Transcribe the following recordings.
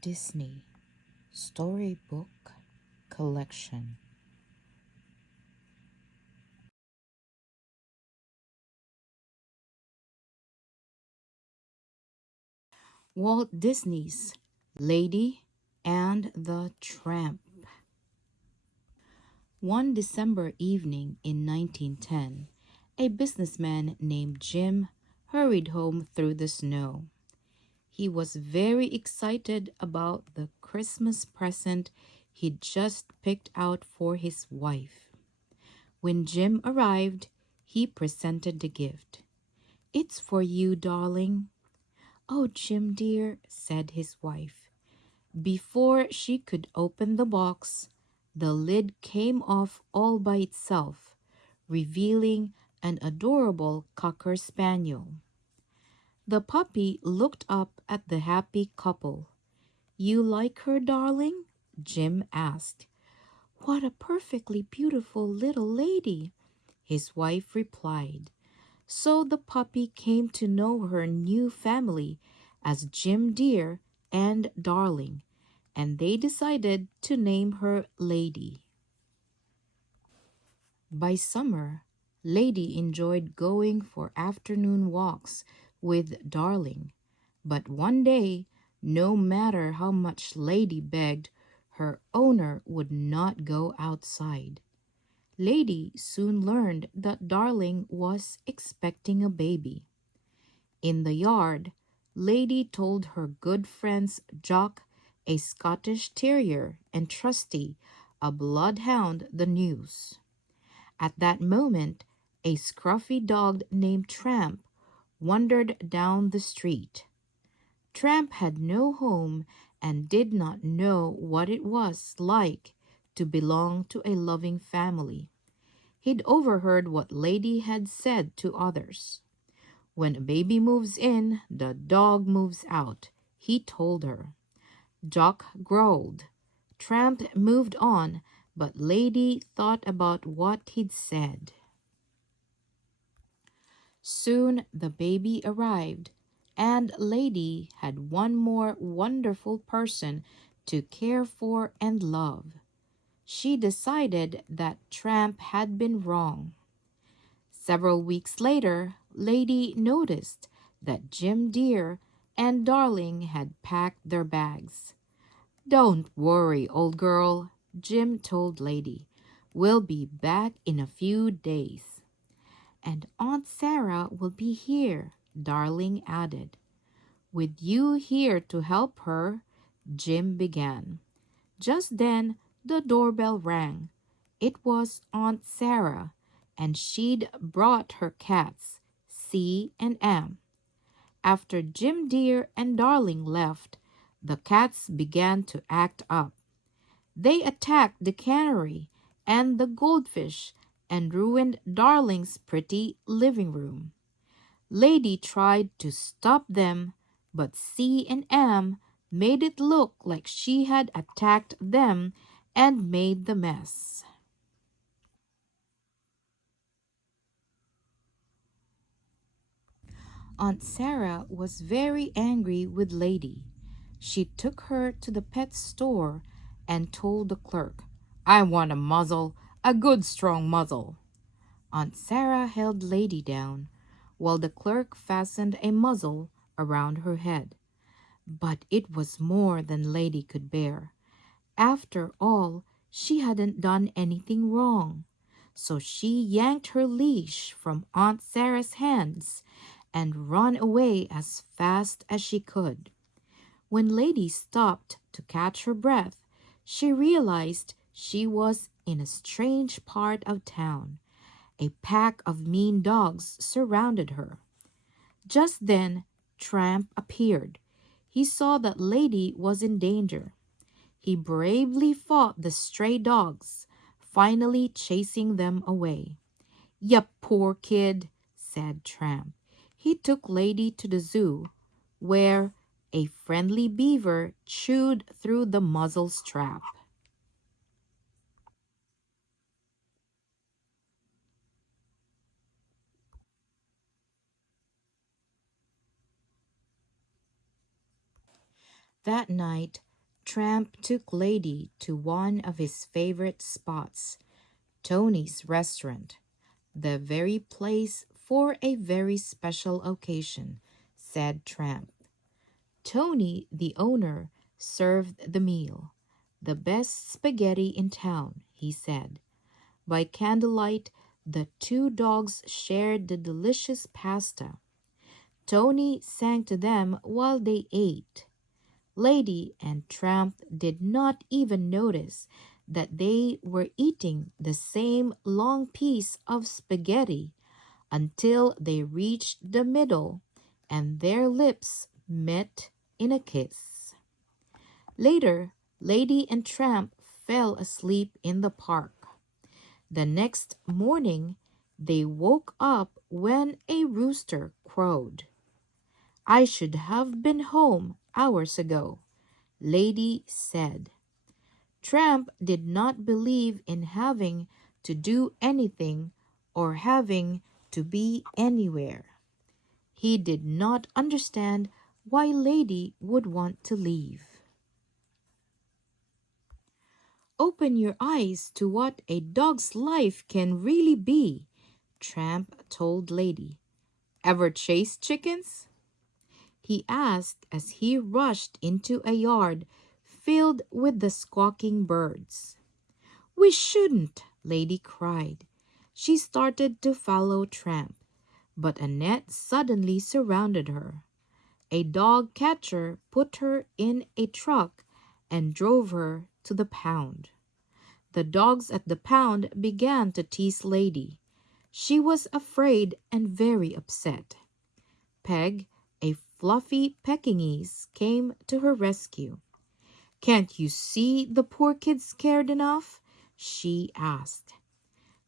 Disney Storybook Collection. Walt Disney's Lady and the Tramp. One December evening in 1910, a businessman named Jim hurried home through the snow. He was very excited about the Christmas present he'd just picked out for his wife. When Jim arrived, he presented the gift. "It's for you, darling." "Oh, Jim dear," said his wife. Before she could open the box, the lid came off all by itself, revealing an adorable Cocker Spaniel. The puppy looked up at the happy couple. "You like her, darling?" Jim asked. "What a perfectly beautiful little lady," his wife replied. So the puppy came to know her new family as Jim Dear and Darling, and they decided to name her Lady. By summer, Lady enjoyed going for afternoon walks with Darling, but one day, no matter how much Lady begged, her owner would not go outside. Lady soon learned that Darling was expecting a baby. In the yard, Lady told her good friends Jock, a Scottish terrier, and Trusty, a bloodhound, the news. At that moment, a scruffy dog named Tramp wandered down the street. Tramp had no home and did not know what it was like to belong to a loving family. He'd overheard what Lady had said to others. "When a baby moves in, the dog moves out," he told her. Jock growled. Tramp moved on, but Lady thought about what he'd said. Soon the baby arrived, and Lady had one more wonderful person to care for and love. She decided that Tramp had been wrong. Several weeks later, Lady noticed that Jim Dear and Darling had packed their bags. "Don't worry, old girl," Jim told Lady. "We'll be back in a few days." "And Aunt Sarah will be here," Darling added. "With you here to help her," Jim began. Just then, the doorbell rang. It was Aunt Sarah, and she'd brought her cats, C and M. After Jim Dear and Darling left, the cats began to act up. They attacked the cannery and the goldfish and ruined Darling's pretty living room. Lady tried to stop them, but C and M made it look like she had attacked them and made the mess. Aunt Sarah was very angry with Lady. She took her to the pet store and told the clerk, "I want a muzzle, a good strong muzzle." Aunt Sarah held Lady down, while the clerk fastened a muzzle around her head. But it was more than Lady could bear. After all, she hadn't done anything wrong. So she yanked her leash from Aunt Sarah's hands and ran away as fast as she could. When Lady stopped to catch her breath, she realized she was in a strange part of town. A pack of mean dogs surrounded her. Just then, Tramp appeared. He saw that Lady was in danger. He bravely fought the stray dogs, finally chasing them away. "Ya poor kid," said Tramp. He took Lady to the zoo, where a friendly beaver chewed through the muzzle strap. That night, Tramp took Lady to one of his favorite spots, Tony's restaurant, the very place for a very special occasion, said Tramp. Tony, the owner, served the meal. The best spaghetti in town, he said. By candlelight, the two dogs shared the delicious pasta. Tony sang to them while they ate. Lady and Tramp did not even notice that they were eating the same long piece of spaghetti until they reached the middle and their lips met in a kiss. Later, Lady and Tramp fell asleep in the park. The next morning, they woke up when a rooster crowed. I should have been home hours ago, Lady said. Tramp did not believe in having to do anything or having to be anywhere. He did not understand why Lady would want to leave. Open your eyes to what a dog's life can really be, Tramp told Lady. Ever chase chickens? He asked as he rushed into a yard filled with the squawking birds. We shouldn't, Lady cried. She started to follow Tramp, but a net suddenly surrounded her. A dog catcher put her in a truck and drove her to the pound. The dogs at the pound began to tease Lady. She was afraid and very upset. Peg, a fluffy Pekingese, came to her rescue. Can't you see the poor kid's scared enough? She asked.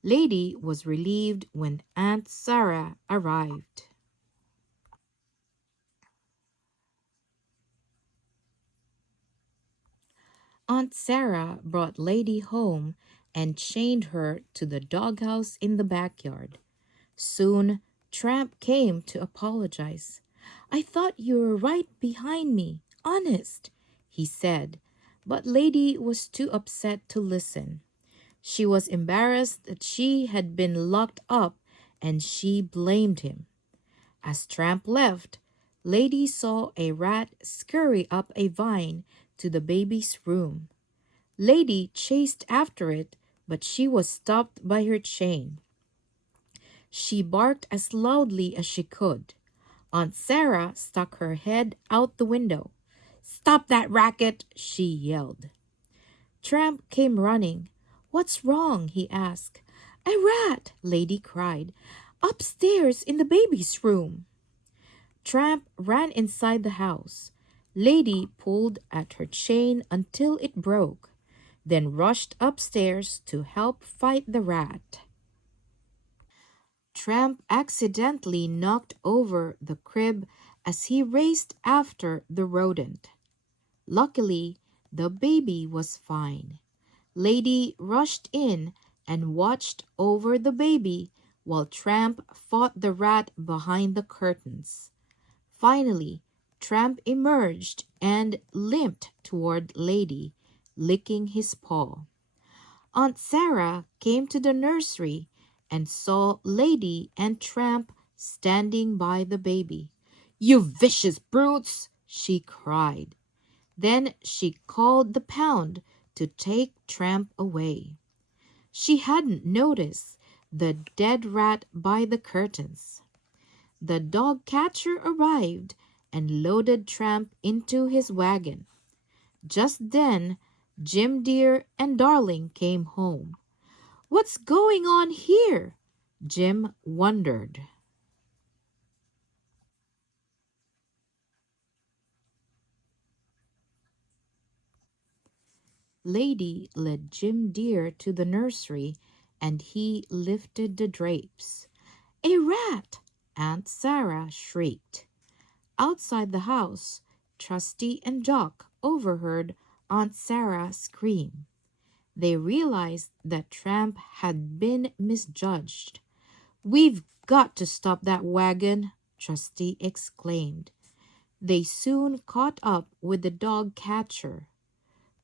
Lady was relieved when Aunt Sarah arrived. Aunt Sarah brought Lady home and chained her to the doghouse in the backyard. Soon, Tramp came to apologize. I thought you were right behind me, honest, he said, but Lady was too upset to listen. She was embarrassed that she had been locked up and she blamed him. As Tramp left, Lady saw a rat scurry up a vine to the baby's room. Lady chased after it, but she was stopped by her chain. She barked as loudly as she could. Aunt Sarah stuck her head out the window. Stop that racket, she yelled. Tramp came running. What's wrong? He asked. A rat, Lady cried. Upstairs in the baby's room. Tramp ran inside the house. Lady pulled at her chain until it broke, then rushed upstairs to help fight the rat. Tramp accidentally knocked over the crib as he raced after the rodent. Luckily, the baby was fine. Lady rushed in and watched over the baby while Tramp fought the rat behind the curtains. Finally, Tramp emerged and limped toward Lady, licking his paw. Aunt Sarah came to the nursery and saw Lady and Tramp standing by the baby. You vicious brutes, she cried. Then she called the pound to take Tramp away. She hadn't noticed the dead rat by the curtains. The dog catcher arrived and loaded Tramp into his wagon. Just then, Jim Dear and Darling came home. What's going on here? Jim wondered. Lady led Jim Dear to the nursery and he lifted the drapes. A rat! Aunt Sarah shrieked. Outside the house, Trusty and Jock overheard Aunt Sarah scream. They realized that Tramp had been misjudged. We've got to stop that wagon, Trusty exclaimed. They soon caught up with the dog catcher.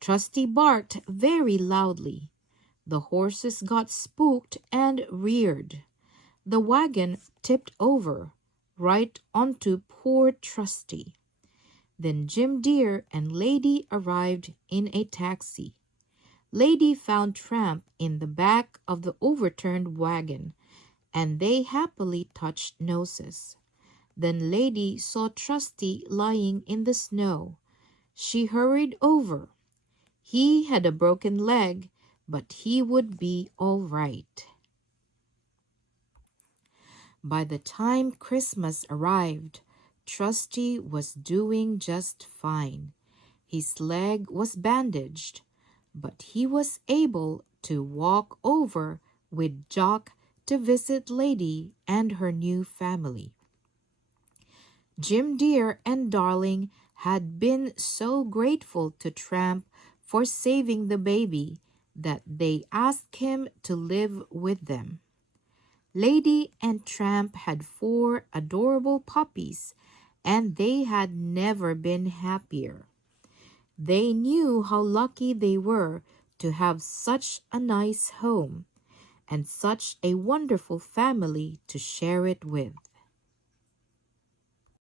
Trusty barked very loudly. The horses got spooked and reared. The wagon tipped over, right onto poor Trusty. Then Jim Dear and Lady arrived in a taxi. Lady found Tramp in the back of the overturned wagon, and they happily touched noses. Then Lady saw Trusty lying in the snow. She hurried over. He had a broken leg, but he would be all right. By the time Christmas arrived, Trusty was doing just fine. His leg was bandaged, but he was able to walk over with Jock to visit Lady and her new family. Jim Dear and Darling had been so grateful to Tramp for saving the baby that they asked him to live with them. Lady and Tramp had 4 adorable puppies, and they had never been happier. They knew how lucky they were to have such a nice home and such a wonderful family to share it with.